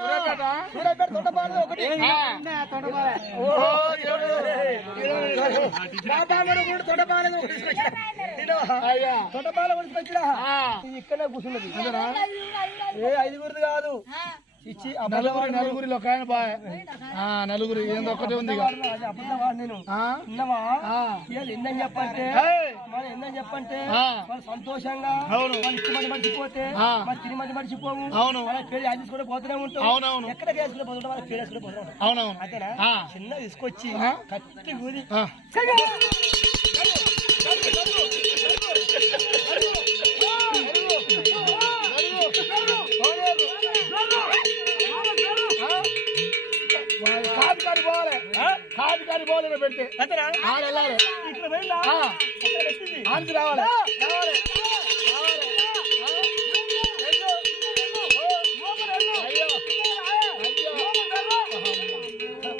సూర్యాపేట తొండపాలెం ఒకటి తొండపాలెం తొండపాలెం తీసుకొచ్చినా ఇక్కడనే కూర్చున్నది ఏ ఐదుగురిది కాదు ఇచ్చి నలుగురిలో ఒక ఆయన బాయ్ నలుగురు ఏందో ఒక్కటే ఉంది నేను ఎన్నని చెప్పంటే ఎన్నని చెప్పంటే వాళ్ళు సంతోషంగా ఇష్టమంది మర్చిపోతే తిని మంది మర్చిపోము పేరు తీసుకుంటే పోతూనే ఉంటాం అవునవును ఎక్కడ వేసుకుంటే పోతుంటాం వాళ్ళ పేరు వేసుకుంటే పోతుంటాం అవునవును అంతేనా చిన్న తీసుకొచ్చి కత్తి ఊది కాదు పోలే పెడితే ఆడెళ్ళాలి ఆంచి రావాలి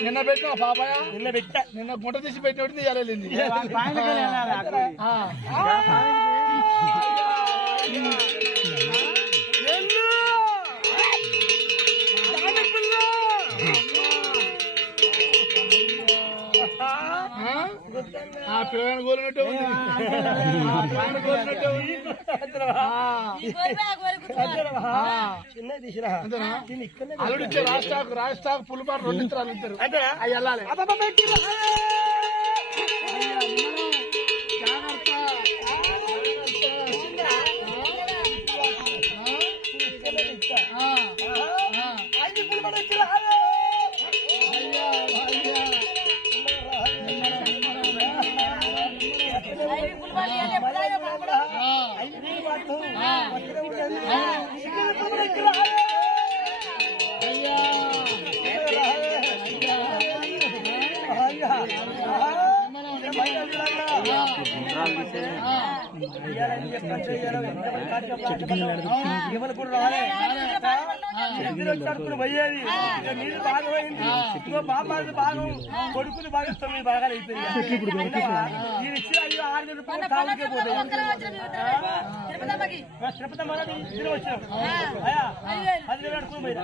నిన్న పెట్టినా పాపయ్య నిన్న గుంట తీసి పెట్టినట్టు వెళ్ళింది ఆ పిల్లలను కోలినట్టే ఉంది అల్లుడు ఇచ్చే రాష్ట్రాకు పులిపాటు 2 ఇతరాలు ఇస్తారు అవి వెళ్ళాలి పోయేది నీళ్ళు బాగా పోయింది ఇంకో బాబాది భాగం కొడుకులు బాగా 9 భాగాలు అయిపోయింది నేను ఇచ్చిన 6 రూపాయలు కాళ్ళకే పోతాయి తిరుపతి మనది ఇద్దరు వచ్చాం అయ్యా 10 వేలు అడుకుని పోయినా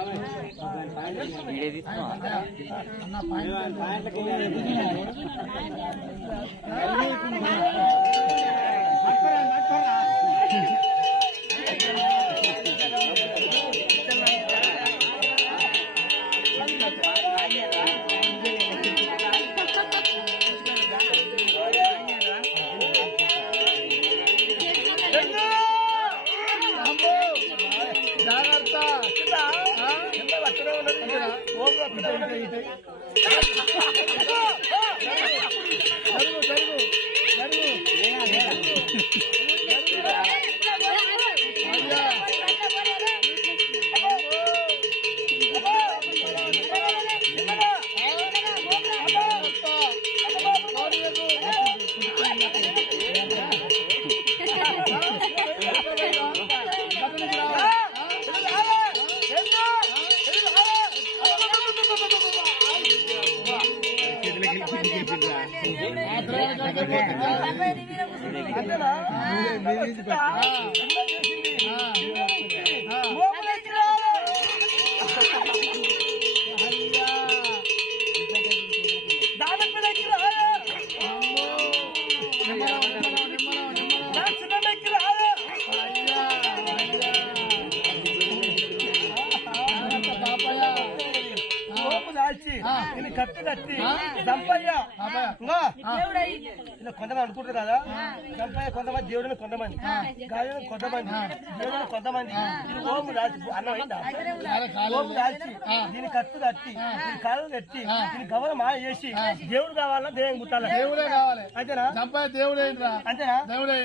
కత్తి కత్తి దంపయ్య ఇలా కొంతమంది అనుకుంటారు కదా దంపయ్య కొంతమంది దేవుడిని కొంతమంది గాలిని కొంతమంది దేవుడిని కొంతమంది ఓము రాసి అన్నమైందా ఓము రాసి దీని కత్తి కట్టి దీని కాళ్ళు కట్టి దీని గవన మాయ చేసి దేవుడు కావాలన్నా దేవుని గుట్టాలి దేవుడే కావాలి అంతేనా దంపయ్య దేవుడే అంతేనా దేవుడే